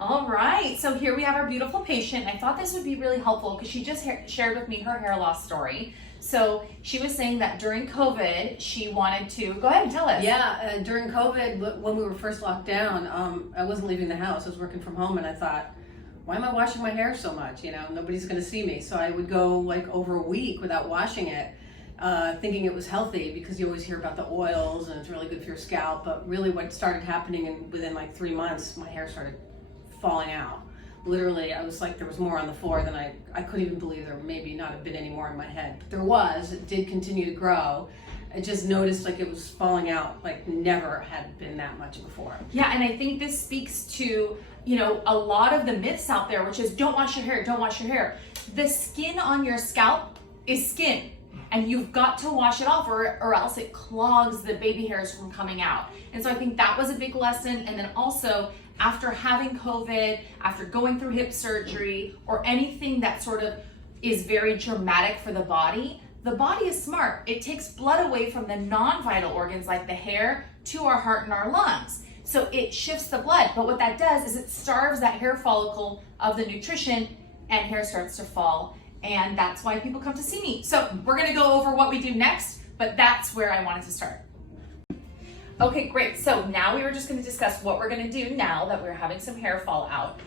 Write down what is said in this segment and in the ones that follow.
All right, so here we have our beautiful patient. I thought this would be really helpful because she just shared with me her hair loss story. So she was saying that during COVID, she wanted to, go ahead and tell us. Yeah, during COVID, when we were first locked down, I wasn't leaving the house. I was working from home, and I thought, why am I washing my hair so much? You know, nobody's going to see me. So I would go like over a week without washing it, thinking it was healthy because you always hear about the oils and it's really good for your scalp. But really what started happening within like 3 months, my hair started falling out. Literally, I was like, there was more on the floor than I couldn't even believe there maybe not have been any more in my head. But there was, it did continue to grow. I just noticed like it was falling out like never had been that much before. Yeah, and I think this speaks to, you know, a lot of the myths out there, which is don't wash your hair, don't wash your hair. The skin on your scalp is skin. And you've got to wash it off or else it clogs the baby hairs from coming out. And so I think that was a big lesson. And then also, after having COVID, after going through hip surgery, or anything that sort of is very dramatic for the body is smart. It takes blood away from the non-vital organs like the hair to our heart and our lungs. So it shifts the blood, but what that does is it starves that hair follicle of the nutrition and hair starts to fall. And that's why people come to see me. So we're gonna go over what we do next, but that's where I wanted to start. Okay, great. So now we were just gonna discuss what we're gonna do now that we're having some hair fall out.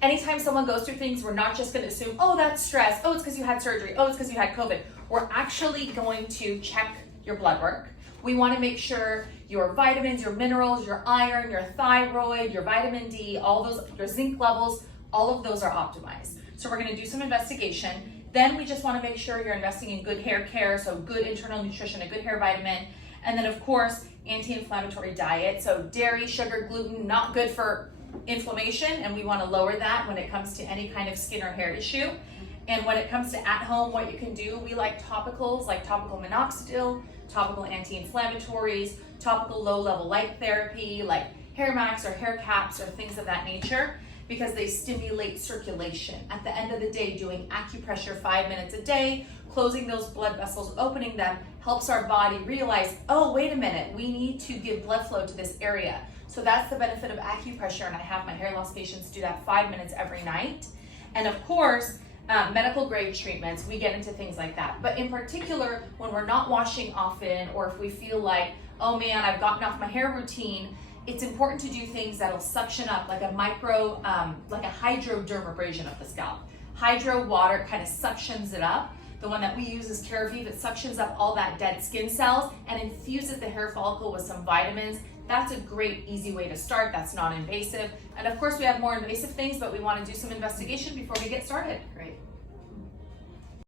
Anytime someone goes through things, we're not just gonna assume, oh, that's stress. Oh, it's because you had surgery. Oh, it's because you had COVID. We're actually going to check your blood work. We wanna make sure your vitamins, your minerals, your iron, your thyroid, your vitamin D, all those, your zinc levels, all of those are optimized. So we're gonna do some investigation. Then we just wanna make sure you're investing in good hair care, so good internal nutrition, a good hair vitamin. And then of course, anti-inflammatory diet. So dairy, sugar, gluten, not good for inflammation, and we wanna lower that when it comes to any kind of skin or hair issue. And when it comes to at home, what you can do, we like topicals like topical minoxidil, topical anti-inflammatories, topical low-level light therapy like hair max or hair caps or things of that nature, because they stimulate circulation. At the end of the day, doing acupressure 5 minutes a day, closing those blood vessels, opening them, helps our body realize, oh, wait a minute, we need to give blood flow to this area. So that's the benefit of acupressure, and I have my hair loss patients do that 5 minutes every night. And of course, medical grade treatments, we get into things like that. But in particular, when we're not washing often, or if we feel like, oh man, I've gotten off my hair routine, it's important to do things that'll suction up, like a like a hydrodermabrasion of the scalp. Hydro water kind of suctions it up. The one that we use is Keravive. It suctions up all that dead skin cells and infuses the hair follicle with some vitamins. That's a great, easy way to start. That's non-invasive. And of course, we have more invasive things, but we want to do some investigation before we get started. Great.